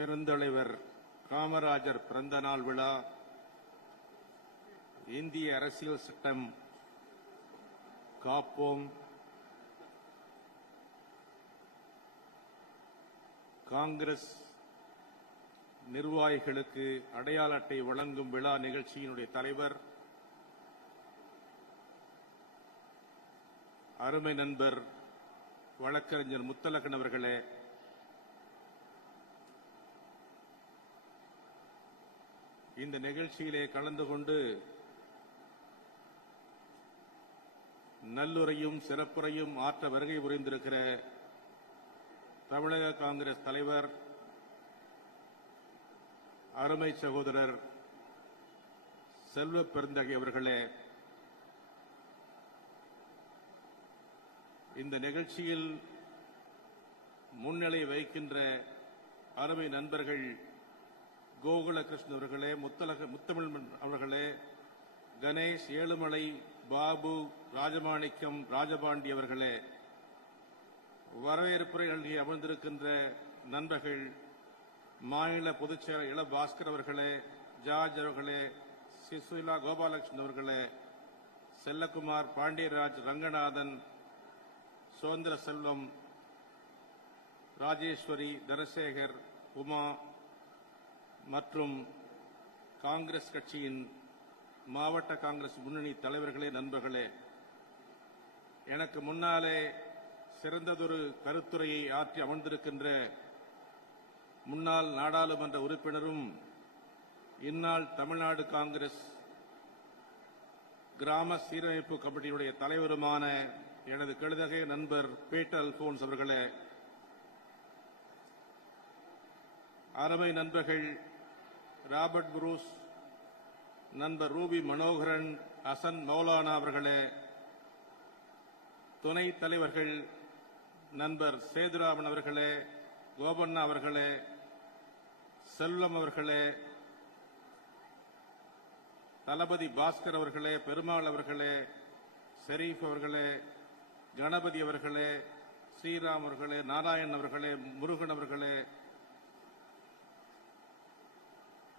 பெருந்தலைவர் காமராஜர் பிறந்த நாள் விழா இந்திய அரசியல் சட்டம் காப்போம். காங்கிரஸ் நிர்வாகிகளுக்கு அடையாள அட்டை வழங்கும் விழா நிகழ்ச்சியினுடைய தலைவர் அருமை நண்பர் வழக்கறிஞர் முத்தலகன் அவர்களே இந்த நிகழ்ச்சியிலே கலந்து கொண்டு நல்லுரையும் சிறப்புரையும் ஆற்ற வருகை புரிந்திருக்கிற தமிழக காங்கிரஸ் தலைவர் அருமை சகோதரர் செல்வ பெருந்தகை அவர்களே இந்த நிகழ்ச்சியில் முன்னிலை வைக்கின்ற அருமை நண்பர்கள் கோகுலகிருஷ்ணன் அவர்களே முத்தலக முத்தமிழ் அவர்களே கணேஷ் ஏழுமலை பாபு ராஜமாணிக்கம் ராஜபாண்டி அவர்களே வரவேற்புரை நல்கி அமர்ந்திருக்கின்ற நண்பர்கள் மாநில பொதுச் செயலர் இள பாஸ்கர் அவர்களே ஜார்ஜ் அவர்களே சிசுலா கோபாலகிருஷ்ணன் அவர்களே செல்லக்குமார் பாண்டியராஜ் ரங்கநாதன் சுதந்திர செல்வம் ராஜேஸ்வரி தனசேகர் உமா மற்றும் காங்கிரஸ் கட்சியின் மாவட்ட காங்கிரஸ் முன்னணி தலைவர்களே நண்பர்களே எனக்கு முன்னாலே சிறந்ததொரு கருத்துரையை ஆற்றி அமர்ந்திருக்கின்ற முன்னாள் நாடாளுமன்ற உறுப்பினரும் இந்நாள் தமிழ்நாடு காங்கிரஸ் கிராம சீரமைப்பு கமிட்டியுடைய தலைவருமான எனது கழுதகை நண்பர் பீட்டர் அல்போன்ஸ் அவர்களே அருமை நண்பர்கள் ராபர்ட் புரூஸ் நண்பர் ரூபி மனோகரன் அசன் மௌலானா அவர்களே துணைத் தலைவர்கள் நண்பர் சேதுராமன் அவர்களே கோபண்ணா அவர்களே செல்வம் அவர்களே தளபதி பாஸ்கர் அவர்களே பெருமாள் அவர்களே ஷெரீப் அவர்களே கணபதி அவர்களே ஸ்ரீராம் அவர்களே நாராயண் அவர்களே முருகன் அவர்களே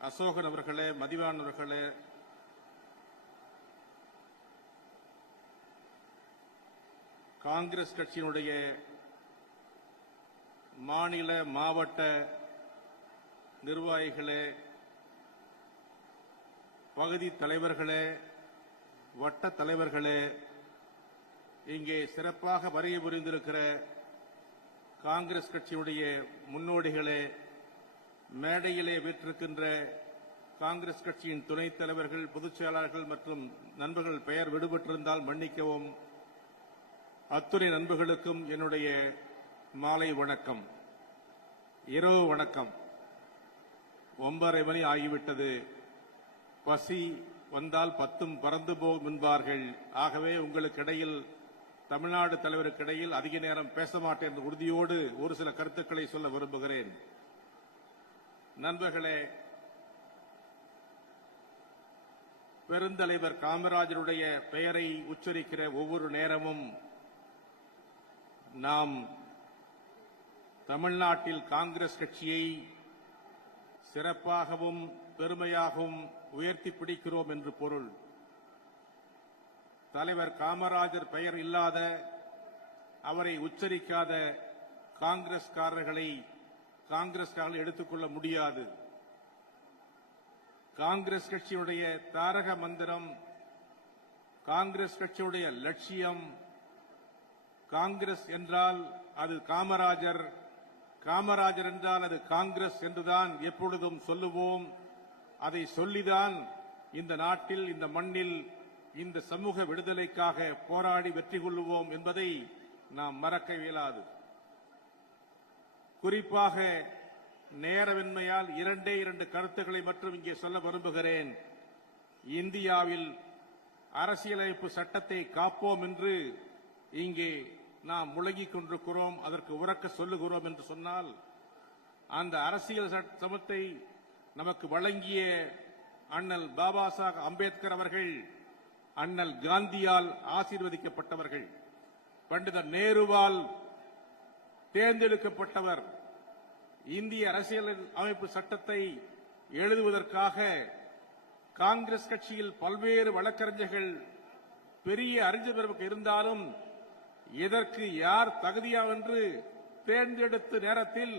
அசோகன் அவர்களே மதிவான் அவர்களே. காங்கிரஸ் கட்சியினுடைய மாநில மாவட்ட நிர்வாகிகளே பகுதி தலைவர்களே வட்ட தலைவர்களே இங்கே சிறப்பாக வருகை புரிந்திருக்கிற காங்கிரஸ் கட்சியுடைய முன்னோடிகளே மேடையிலே வீற்றிருக்கின்ற காங்கிரஸ் கட்சியின் துணைத் தலைவர்கள் பொதுச் செயலாளர்கள் மற்றும் நண்பர்கள் பெயர் விடுபட்டிருந்தால் மன்னிக்கவும். அத்துணை நண்பர்களுக்கும் என்னுடைய மாலை வணக்கம். இரவு வணக்கம். ஒன்பரை மணி ஆகிவிட்டது. பசி வந்தால் பத்தும் பறந்து போகும் என்பார்கள். ஆகவே உங்களுக்கு இடையில் தமிழ்நாடு தலைவருக்கிடையில் அதிக நேரம் பேச மாட்டேன் என்ற உறுதியோடு ஒரு சில கருத்துக்களை சொல்ல விரும்புகிறேன். நண்பர்களே பெருந்தலைவர் காமராஜருடைய பெயரை உச்சரிக்கிற ஒவ்வொரு நேரமும் நாம் தமிழ்நாட்டில் காங்கிரஸ் கட்சியை சிறப்பாகவும் பெருமையாகவும் உயர்த்தி பிடிக்கிறோம் என்று பொருள். தலைவர் காமராஜர் பெயர் இல்லாத அவரை உச்சரிக்காத காங்கிரஸ்காரர்களை காங்கிரஸ்காரர்கள் எடுத்துக்கொள்ள முடியாது. காங்கிரஸ் கட்சியுடைய தாரக மந்திரம் காங்கிரஸ் கட்சியுடைய லட்சியம் காங்கிரஸ் என்றால் அது காமராஜர் காமராஜர் என்றால் அது காங்கிரஸ் என்றுதான் எப்பொழுதும் சொல்லுவோம். அதை சொல்லிதான் இந்த நாட்டில் இந்த மண்ணில் இந்த சமூக விடுதலைக்காக போராடி வெற்றி கொள்ளுவோம் என்பதை நாம் மறக்க இயலாது. குறிப்பாக நேரமின்மையால் இரண்டே இரண்டு கருத்துக்களை மட்டும் இங்கே சொல்ல விரும்புகிறேன். இந்தியாவில் அரசியலமைப்பு சட்டத்தை காப்போம் என்று இங்கே நாம் முழங்கிக் கொண்டிருக்கிறோம் அதற்கு உறக்க சொல்லுகிறோம் என்று சொன்னால் அந்த அரசியல் சட்ட- சமத்தை நமக்கு வழங்கிய அண்ணல் பாபா சாஹ் அம்பேத்கர் அவர்கள் அண்ணல் காந்தியால் ஆசீர்வதிக்கப்பட்டவர்கள். பண்டிதர் நேருவால் தேர்ந்தெடுக்கப்பட்டவர். இந்திய அரசியல் அமைப்பு சட்டத்தை எழுதுவதற்காக காங்கிரஸ் கட்சியில் பல்வேறு வழக்கறிஞர்கள் பெரிய அறிஞர் பெருமக்கு இருந்தாலும் இதற்கு யார் தகுதியா என்று தேர்ந்தெடுத்த நேரத்தில்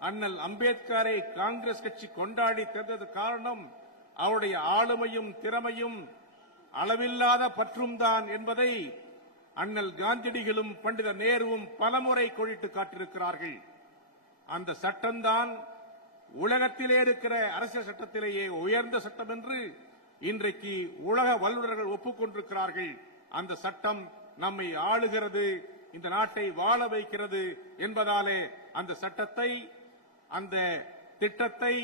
அண்ணல் அம்பேத்கரை காங்கிரஸ் கட்சி கொண்டாடி தேர்ந்தது காரணம் அவருடைய ஆளுமையும் திறமையும் அளவில்லாத பற்றும் தான் என்பதை அண்ணல் காந்தியடிகளும் பண்டித நேருவும் பலமுறை கோடிட்டு காட்டியிருக்கிறார்கள். அந்த சட்டம்தான் உலகத்திலே இருக்கிற அரசியல் சட்டத்திலேயே உயர்ந்த சட்டம் என்று இன்றைக்கு உலக வல்லுநர்கள் ஒப்புக்கொண்டிருக்கிறார்கள். அந்த சட்டம் நம்மை ஆளுகிறது இந்த நாட்டை வாழ வைக்கிறது என்பதாலே அந்த சட்டத்தை அந்த திட்டத்தை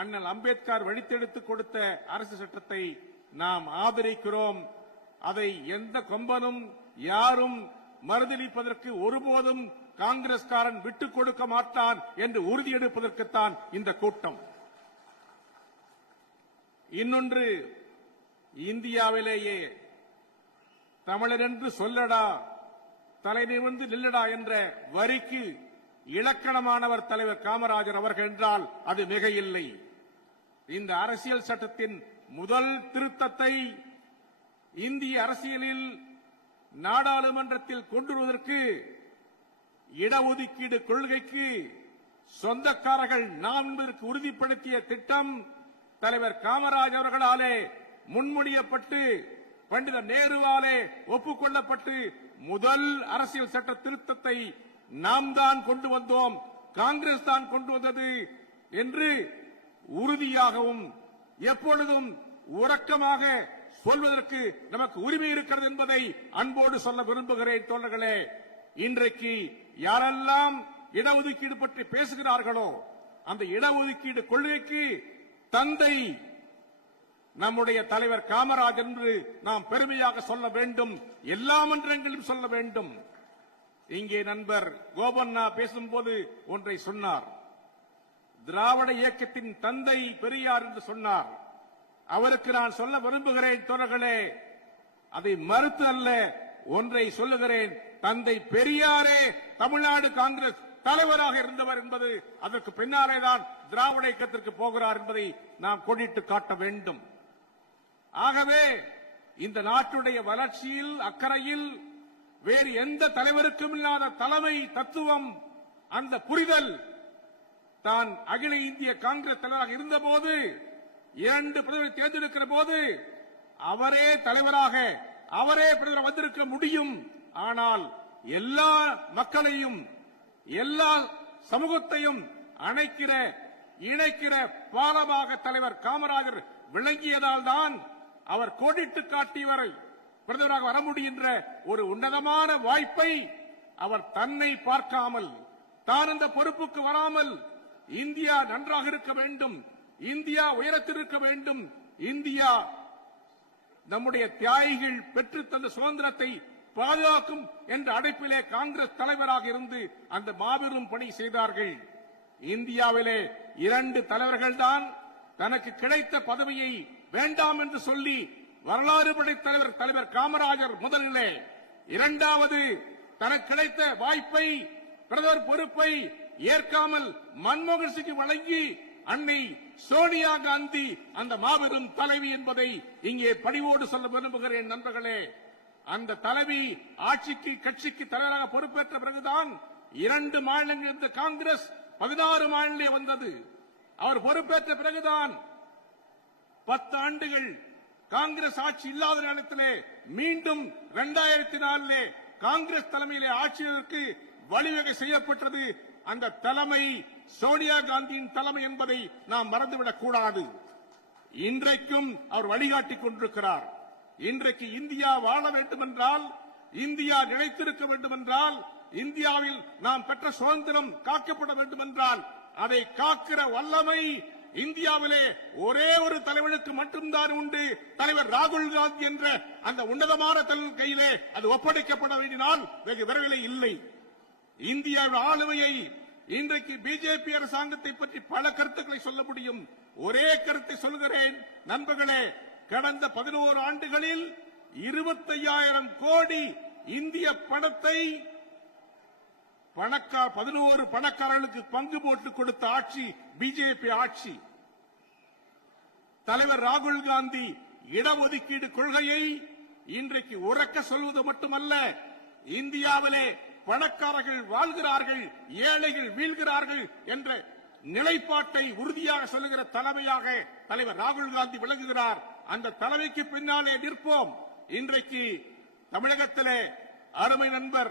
அண்ணல் அம்பேத்கர் வழித்தெடுத்து கொடுத்த அரசு சட்டத்தை நாம் ஆதரிக்கிறோம். அதை எந்த கொம்பனும் யாரும் மறுதளிப்பதற்கு ஒருபோதும் காங்கிரஸ்காரன் விட்டுக் கொடுக்க மாட்டான் என்று உறுதியெடுப்பதற்குத்தான் இந்த கூட்டம். இன்னொன்று இந்தியாவிலேயே தமிழர் என்று சொல்லடா தலை நிமிர்ந்து நில்லடா என்ற வரிக்கு இலக்கணமானவர் தலைவர் காமராஜர் அவர்கள் என்றால் அது மிக இல்லை இந்த அரசியல் சட்டத்தின் முதல் திருத்தத்தை இந்திய அரசியலில் நாடாளுமன்றத்தில் கொண்டு வருவதற்கு இடஒதுக்கீடு கொள்கைக்கு சொந்தக்காரர்கள் நாம் உறுதிப்படுத்திய திட்டம் தலைவர் காமராஜ் அவர்களாலே முன்மொழியப்பட்டு பண்டித நேருவாலே ஒப்புக்கொள்ளப்பட்டு முதல் அரசியல் சட்ட திருத்தத்தை நாம் தான் கொண்டு வந்தோம் காங்கிரஸ் தான் கொண்டு வந்தது என்று உறுதியாகவும் எப்பொழுதும் உறக்கமாக சொல்வதற்கு நமக்கு உரிமை இருக்கிறது என்பதை அன்போடு சொல்ல விரும்புகிறேன் தோழர்களே. இன்றைக்கு யாரெல்லாம் இடஒதுக்கீடு பற்றி பேசுகிறார்களோ அந்த இடஒதுக்கீடு கொள்கைக்கு தந்தை நம்முடைய தலைவர் காமராஜ் என்று நாம் பெருமையாக சொல்ல வேண்டும் எல்லா மன்றங்களிலும் சொல்ல வேண்டும். இங்கே நண்பர் கோபண்ணா பேசும்போது ஒன்றை சொன்னார். திராவிட இயக்கத்தின் தந்தை பெரியார் என்று சொன்னார். அவருக்கு நான் சொல்ல விரும்புகிறேன் தோழர்களே. அதை மறுத்து அல்ல ஒன்றை சொல்லுகிறேன். தந்தை பெரியாரே தமிழ்நாடு காங்கிரஸ் தலைவராக இருந்தவர் என்பது அதற்கு பின்னாலேதான் திராவிட இயக்கத்திற்கு போகிறார் என்பதை நாம் கொடிட்டு காட்ட வேண்டும். ஆகவே இந்த நாட்டுடைய வளர்ச்சியில் அக்கறையில் வேறு எந்த தலைவருக்கும் இல்லாத தலைமை தத்துவம் அந்த புரிதல் தான் அகில இந்திய காங்கிரஸ் தலைவராக இருந்தபோது இரண்டு பிரதமரை தேர்ந்தெடுக்கிற போது அவரே தலைவராக அவரே பிரதமர் வந்திருக்க முடியும். ஆனால் எல்லா மக்களையும் எல்லா சமூகத்தையும் அணைக்கிற இணைக்கிற பாலமாக தலைவர் காமராஜர் விளங்கியதால் தான் அவர் கோடிட்டு காட்டியவரை பிரதமராக வர முடிகின்ற ஒரு உன்னதமான வாய்ப்பை அவர் தன்னை பார்க்காமல் தான் அந்த பொறுப்புக்கு வராமல் இந்தியா நன்றாக இருக்க வேண்டும். இந்தியா உயரத்தில் இருக்க வேண்டும். இந்தியா நம்முடைய தியாகிகள் பெற்று தந்த சுதந்திரத்தை பாதுகாக்கும் என்ற அடைப்பிலே காங்கிரஸ் தலைவராக இருந்து அந்த மாபெரும் பணி செய்தார்கள். இந்தியாவிலே இரண்டு தலைவர்கள் தான் தனக்கு கிடைத்த பதவியை வேண்டாம் என்று சொல்லி வரலாறு படைத்தலைவர் தலைவர் தலைவர் காமராஜர் முதலிலே. இரண்டாவது தனக்கு கிடைத்த வாய்ப்பை பிரதமர் பொறுப்பை ஏற்காமல் மன்மோகன் சிங் வழங்கி அன்னை சோனியா காந்தி அந்த மாபெரும் தலைவி என்பதை இங்கே பணிவோடு சொல்ல விரும்புகிறேன் நண்பர்களே. அந்த தலைவி ஆட்சிக்கு கட்சிக்கு தலைவராக பொறுப்பேற்ற பிறகுதான் இரண்டு மாநிலங்கள் இருந்த காங்கிரஸ் பதினாறு மாநிலே வந்தது. அவர் பொறுப்பேற்ற பிறகுதான் பத்து ஆண்டுகள் காங்கிரஸ் ஆட்சி இல்லாத நேரத்திலே மீண்டும் இரண்டாயிரத்தி நாலிலே காங்கிரஸ் தலைமையிலே ஆட்சியருக்கு வழிவகை செய்யப்பட்டது. அந்த தலைமை சோனியா காந்தியின் தலைமை என்பதை நாம் மறந்துவிடக் கூடாது. இன்றைக்கும் அவர் வழிகாட்டிக் கொண்டிருக்கிறார். இன்றைக்கு இந்தியா வாழ வேண்டும் என்றால் இந்தியா நிலைத்திருக்க வேண்டும் என்றால் இந்தியாவில் நாம் பெற்ற சுதந்திரம் காக்கப்பட வேண்டும் என்றால் அதை காக்கிற வல்லமை இந்தியாவிலே ஒரே ஒரு தலைவனுக்கு மட்டும்தான் உண்டு. தலைவர் ராகுல் காந்தி என்ற அந்த உன்னதமான தலைவர் கையிலே அது ஒப்படைக்கப்பட வேண்டினால் வெகு விரைவிலே இல்லை. இந்தியாவின் ஆளுமையை இன்றைக்கு பிஜேபி அரசாங்கத்தை பற்றி பல கருத்துக்களை சொல்ல முடியும். ஒரே கருத்தை சொல்கிறேன் நண்பர்களே கடந்த பதினோரு ஆண்டுகளில் இருபத்தையாயிரம் கோடி இந்திய பணத்தை பணக்கா பதினோரு பணக்காரர்களுக்கு பங்கு போட்டு கொடுத்த ஆட்சி பிஜேபி ஆட்சி. தலைவர் ராகுல் காந்தி இடஒதுக்கீடு கொள்கையை இன்றைக்கு உறக்க சொல்வது மட்டுமல்ல இந்தியாவிலே பணக்காரர்கள் வாழ்கிறார்கள் ஏழைகள் வீழ்கிறார்கள் என்ற நிலைப்பாட்டை உறுதியாக சொல்லுகிற தலைமையாக தலைவர் ராகுல் காந்தி விளங்குகிறார். அந்த தலைமைக்கு பின்னாலே நிற்போம். இன்றைக்கு தமிழகத்திலே அருமை நண்பர்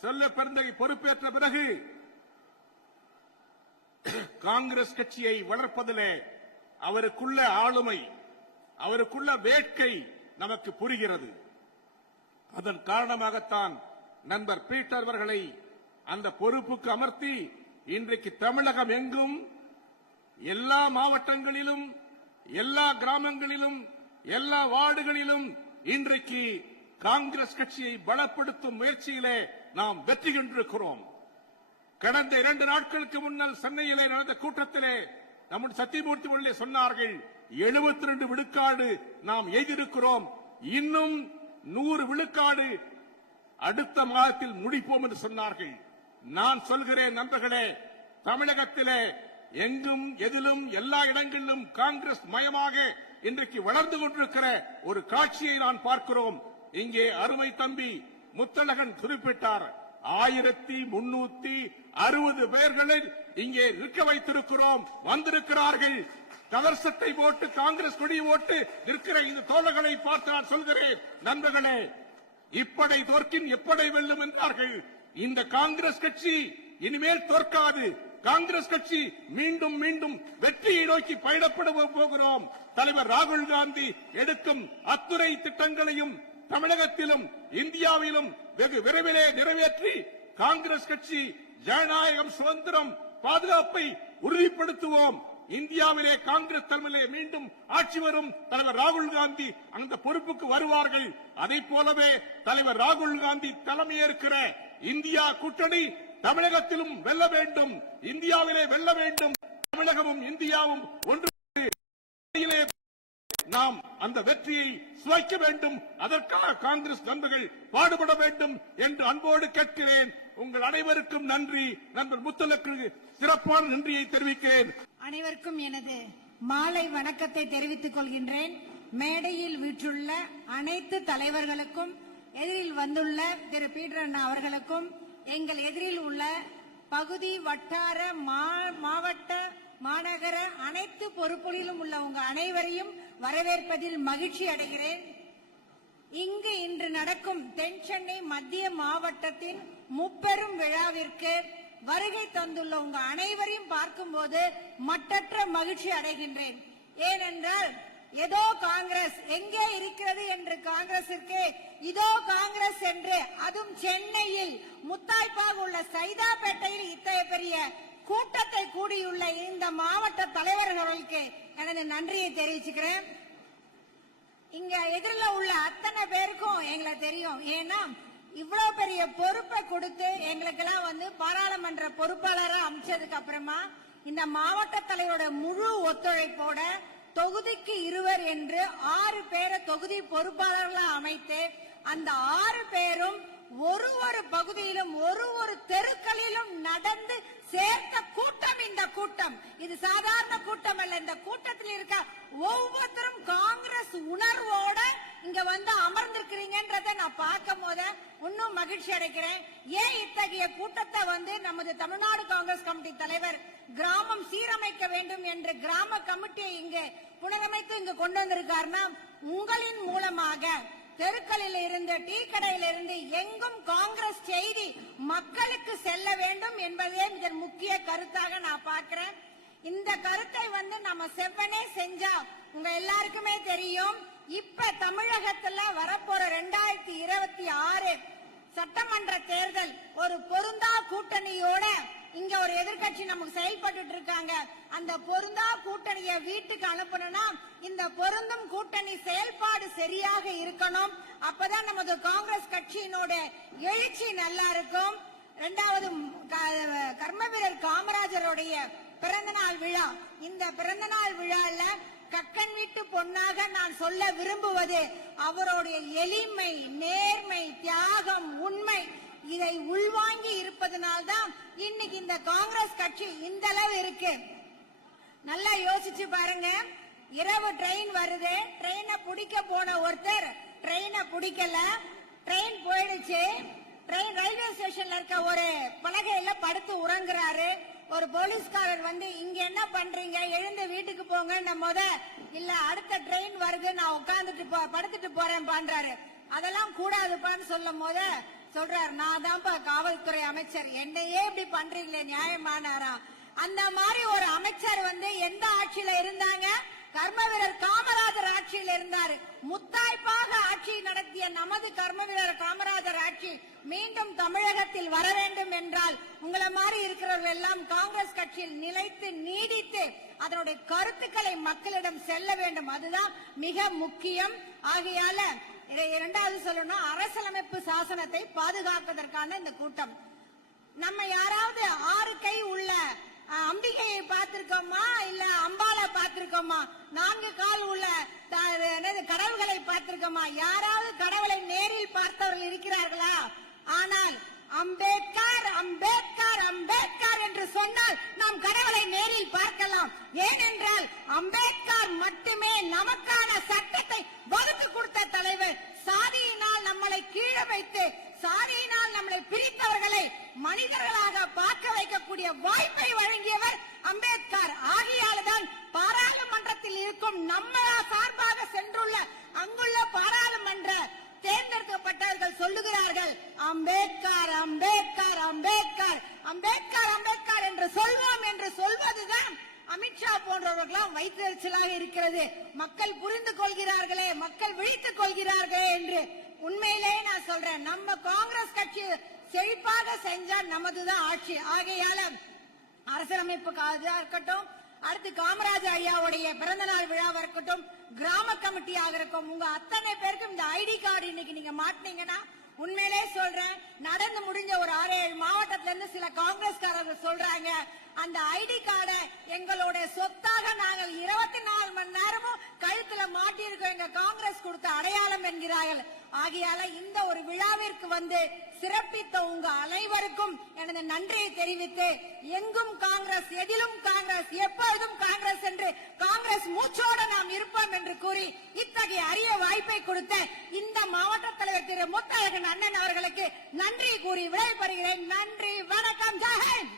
செல்ல பெருந்தகை பொறுப்பேற்ற பிறகு காங்கிரஸ் கட்சியை வளர்ப்பதிலே அவருக்குள்ள ஆளுமை அவருக்குள்ள வேட்கை நமக்கு புரிகிறது. அதன் காரணமாகத்தான் நண்பர் பீட்டர் அவர்களை அந்த பொறுப்புக்கு அமர்த்தி இன்றைக்கு தமிழகம் எங்கும் எல்லா மாவட்டங்களிலும் எல்லா கிராமங்களிலும் எல்லா வார்டுகளிலும் இன்றைக்கு காங்கிரஸ் கட்சியை பலப்படுத்தும் முயற்சியிலே நாம் வெற்றி கடந்த இரண்டு நாட்களுக்கு முன்னால் சென்னையிலே நடந்த கூட்டத்திலே நம்முடைய சத்தியமூர்த்தி உள்ளே சொன்னார்கள் 72 ரெண்டு விழுக்காடு நாம் எய்திருக்கிறோம். இன்னும் நூறு விழுக்காடு அடுத்த மாதத்தில் முடிப்போம் என்று சொன்னார்கள். நான் சொல்கிறேன் நண்பர்களே தமிழகத்திலே எங்கும் எதிலும் எல்லா இடங்களிலும் காங்கிரஸ் மயமாக இன்றைக்கு வளர்ந்து கொண்டிருக்கிற ஒரு காட்சியை நான் பார்க்கிறோம். இங்கே அருமை தம்பி முத்தழகன் குறிப்பிட்டார். ஆயிரத்தி முன்னூத்தி அறுபது பேர்களை இங்கே நிற்க வைத்திருக்கிறோம். வந்திருக்கிறார்கள். கவர்சத்தை போட்டு காங்கிரஸ் கொடி ஓட்டு நிற்கிற இந்த தோழர்களை பார்த்து நான் சொல்கிறேன். நண்பர்களே இப்படை தோற்கின் எப்படை வெல்லும் என்றார்கள். இந்த காங்கிரஸ் கட்சி இனிமேல் தோற்காது. காங்கிரஸ் கட்சி மீண்டும் மீண்டும் வெற்றியை நோக்கி பயணப்பட போகிறோம். தலைவர் ராகுல் காந்தி எடுக்கும் அத்துறை திட்டங்களையும் தமிழகத்திலும் இந்தியாவிலும் வெகு விரைவிலே நிறைவேற்றி காங்கிரஸ் கட்சி ஜனநாயகம் சுதந்திரம் பாதுகாப்பை உறுதிப்படுத்துவோம். இந்தியாவிலே காங்கிரஸ் தலைமையிலே மீண்டும் ஆட்சி வரும் தலைவர் ராகுல் காந்தி அந்த பொறுப்புக்கு வருவார்கள். அதை போலவே தலைவர் ராகுல் காந்தி தலைமையேற்கிற இந்தியா கூட்டணி தமிழகத்திலும் வெல்ல வேண்டும். இந்தியாவிலே வெல்ல வேண்டும். தமிழகமும் இந்தியாவும் ஒன்று நாம் அந்த வெற்றியை சுவைக்க வேண்டும். அதற்காக காங்கிரஸ் நண்பர்கள் பாடுபட வேண்டும் என்று அன்போடு கேட்கிறேன். உங்கள் அனைவருக்கும் நன்றி. நண்பர் முத்தலக்கு சிறப்பான நன்றியை தெரிவிக்கிறேன். அனைவருக்கும் எனது மாலை வணக்கத்தை தெரிவித்துக் கொள்கின்றேன். மேடையில் வீற்றுள்ள அனைத்து தலைவர்களுக்கும் எதிரில் வந்துள்ள திரு பீட்டர் அண்ணா அவர்களுக்கும் எங்கள் எதிரில் உள்ள பகுதி வட்டார மா- மாவட்ட மாநகர அனைத்து பொறுப்புகளிலும் உள்ள உங்க அனைவரையும் வரவேற்பதில் மகிழ்ச்சி அடைகிறேன். இங்கு இன்று நடக்கும் தென் சென்னை மத்திய மாவட்டத்தின் முப்பெரும் விழாவிற்கு வருகை தந்துள்ள உங்க அனைவரையும் பார்க்கும் போது மட்டற்ற மகிழ்ச்சி அடைகின்றேன். ஏனென்றால் ஏதோ காங்கிரஸ் எங்கே இருக்கிறது என்று காங்கிரசிற்கு இதோ காங்கிரஸ் என்று அதுவும் சென்னையில் முத்தாய்ப்பாக உள்ள சைதாப்பேட்டையில் இத்தகைய பெரிய கூட்டத்தை கூடியுள்ள இந்த மாவட்ட தலைவர்களுக்கு எனது நன்றியை தெரிவிச்சுக்கிறேன். இங்க எதிரில் உள்ள அத்தனை பேருக்கும் எங்களை தெரியும். ஏன்னா இவ்வளவு பெரிய பொறுப்பை கொடுத்து எங்களுக்கெல்லாம் வந்து பாராளுமன்ற பொறுப்பாளரா அமைச்சதுக்கு அப்புறமா இந்த மாவட்ட தலைவரோட முழு ஒத்துழைப்போட தொகுதிக்கு இருவர் என்று ஆறு பேரை தொகுதி பொறுப்பாளர்களா அமைத்து அந்த ஆறு பேரும் ஒரு ஒரு பகுதியிலும் ஒரு ஒரு தெருக்களிலும் நடந்து சேர்த்த கூட்டம் இந்த கூட்டம். இது சாதாரண கூட்டம் அல்ல. இந்த கூட்டத்தில் இருக்க ஒவ்வொருத்தரும் காங்கிரஸ் உணர்வோட இங்க வந்து அமர்ந்திருக்கிறீங்கன்றத நான் பார்க்கும் போத இன்னும் மகிழ்ச்சி அடைக்கிறேன். ஏன் இத்தகைய கூட்டத்தை வந்து நமது தமிழ்நாடு காங்கிரஸ் கமிட்டி தலைவர் கிராமம் சீரமைக்க வேண்டும் என்று கிராம கமிட்டியை இங்கு புனரமைத்து இங்கு கொண்டு வந்திருக்காருன்னா உங்களின் மூலமாக தெருக்களில் இருந்து டீ கடையில் இருந்து எங்கும் காங்கிரஸ் செய்தி மக்களுக்கு செல்ல வேண்டும் என்பதே இதன் முக்கிய கருத்தாக நான் பார்க்கிறேன். இந்த கருத்தை வந்து நம்ம செவ்வனே செஞ்சா உங்க எல்லாருக்குமே தெரியும். இப்ப தமிழகத்துல வரப்போற ரெண்டாயிரத்தி இருபத்தி ஆறு சட்டமன்ற தேர்தல் ஒரு பொருந்தா கூட்டணியோட இங்க ஒரு எதிர்க்கட்சி நமக்கு செயல்பட்டு இருக்காங்க. அந்த பொருந்தா கூட்டணிய வீட்டுக்கு அனுப்பணும்னா இந்த பொருந்தும் கூட்டணி செயல்பாடு சரியாக இருக்கணும். அப்பதான் நமது காங்கிரஸ் கட்சியினோட எழுச்சி நல்லா இருக்கும். இரண்டாவது க- கர்ம வீரர் காமராஜருடைய பிறந்தநாள் விழா. இந்த பிறந்தநாள் விழால கக்கன் வீட்டு பொண்ணாக நான் சொல்ல விரும்புவது அவருடைய எளிமை நேர்மை தியாகம் உண்மை. இதை உள்வாங்கி இருப்பதனால்தான் இன்னைக்கு இந்த காங்கிரஸ் கட்சி இந்த அளவு இருக்கு. நல்லா யோசிச்சு பாருங்க. இரவு ட்ரெயின் வருது. ட்ரெயினை பிடிக்க போன ஒருத்தர் ட்ரெயினை பிடிக்கல. ட்ரெயின் போயிடுச்சு. ட்ரெயின் ரயில்வே ஸ்டேஷன்ல இருக்க ஒரு பலகையில படுத்து உறங்குறாரு. ஒரு போலீஸ்காரர் வந்து இங்க என்ன பண்றீங்க? எழுந்து வீட்டுக்கு போங்க முத இல்ல அடுத்த ட்ரெயின் வருது நான் உட்கார்ந்துட்டு படுத்துட்டு போறேன் பண்றாரு அதெல்லாம் கூடாதுப்பான்னு சொல்லும் போது சொல்றாரு நான் தான்ப்பா காவல்துறை அமைச்சர். என்னையே இப்படி பண்றீங்களே நியாயமானாரா? அந்த மாதிரி ஒரு அமைச்சர் வந்து எந்த ஆட்சியில இருந்தாங்க? கர்ம வீரர் காமராஜர் ஆட்சியில் இருந்தாரு. முத்தாய்ப்பாக ஆட்சி நடத்திய நமது கர்மவீரர் காமராஜர் ஆட்சி மீண்டும் தமிழகத்தில் வர வேண்டும் என்றால் உங்களை மாதிரி இருக்கிறவர்கள் எல்லாம் காங்கிரஸ் கட்சியில் நிலைத்து நீடித்து அதனுடைய கருத்துக்களை மக்களிடம் செல்ல வேண்டும். அதுதான் மிக முக்கியம். ஆகையால இதை இரண்டாவது சொல்லணும் அரசியலமைப்பு சாசனத்தை பாதுகாப்பதற்கான இந்த கூட்டம். நம்ம யாராவது ஆறு கை உள்ள அம்பிகையை பார்த்திருக்கோமா? இல்ல அம்பாலை பார்த்திருக்கோமா? நான்கு கால் உள்ள கடவுள்களை பார்த்திருக்கோமா? யாராவது கடவுளை நேரில் பார்த்தவர்கள் இருக்கிறார்களா? ஆனால் அம்பேத்கர் அம்பேத்கர் அம்பேத்கர் என்று சொன்னால் நாம் கடவுளை நேரில் பார்க்கலாம். ஏனென்றால் அம்பேத்கர் மட்டுமே நமக்கான சட்டத்தை வகுத்து கொடுத்த தலைவர். சாதியினால் நம்மளை கீழே வைத்து சாதியினால் நம்மளை பிரித்தவர்களை மனிதர்களாக பார்க்க வைக்கக்கூடிய வாய்ப்பை வழங்கியவர் அம்பேத்கர். ஆகியால்தான் பாராளுமன்றத்தில் இருக்கும் நம்ம சார்பாக சென்றுள்ள அங்குள்ள பாராளுமன்ற தேர்ந்தெடுக்கப்பட்டவர்கள் சொல்லுகிறார்கள் அம்பேத்கர் அம்பேத்கர் அம்பேத்கர் அம்பேத்கர் அம்பேத்கர் என்று சொல்வோம் என்று சொல்வதுதான் அமித்ஷா போன்றவர்களாம் வயிற்றுச்சலாக இருக்கிறது. மக்கள் புரிந்து கொள்கிறார்களே மக்கள் விழித்துக் கொள்கிறார்களே என்று உண்மையிலேயே நான் சொல்றேன் நம்ம காங்கிரஸ் கட்சி செழிப்பாக செஞ்சா நமதுதான் ஆட்சி. ஆகையால அரசியலமைப்பு இருக்கட்டும் அடுத்து காமராஜர் ஐயாவுடைய பிறந்த நாள் விழாவா இருக்கட்டும் கிராம கமிட்டியாக இருக்கும் உங்க அத்தனை பேருக்கும் இந்த ஐடி கார்டு இன்னைக்கு நீங்க மாட்டினீங்கன்னா உண்மையிலே சொல்றேன் நடந்து முடிஞ்ச ஒரு ஆறு ஏழு மாவட்டத்துல இருந்து சில காங்கிரஸ்காரர்கள் சொல்றாங்க அந்த ஐடி கார்டை எங்களுடைய சொத்தாக நாங்கள் இருபத்தி நாலு மணி நேரமும் கழுத்துல மாட்டியிருக்கோம் எங்க காங்கிரஸ் கொடுத்த அடையாளம் என்கிறார்கள். ஆகையால இந்த ஒரு விழாவிற்கு வந்து சிறப்பித்த உங்க அனைவருக்கும் எனது நன்றியை தெரிவித்து எங்கும் காங்கிரஸ் எதிலும் காங்கிரஸ் எப்பொழுதும் காங்கிரஸ் என்று காங்கிரஸ் மூச்சோடு நாம் இருப்போம் என்று கூறி இத்தகைய அரிய வாய்ப்பை கொடுத்த இந்த மாவட்ட தலைவர் திரு முத்தழகன் அண்ணன் அவர்களுக்கு நன்றி கூறி விடைபெறுகிறேன். நன்றி வணக்கம் ஜெயஹிந்த்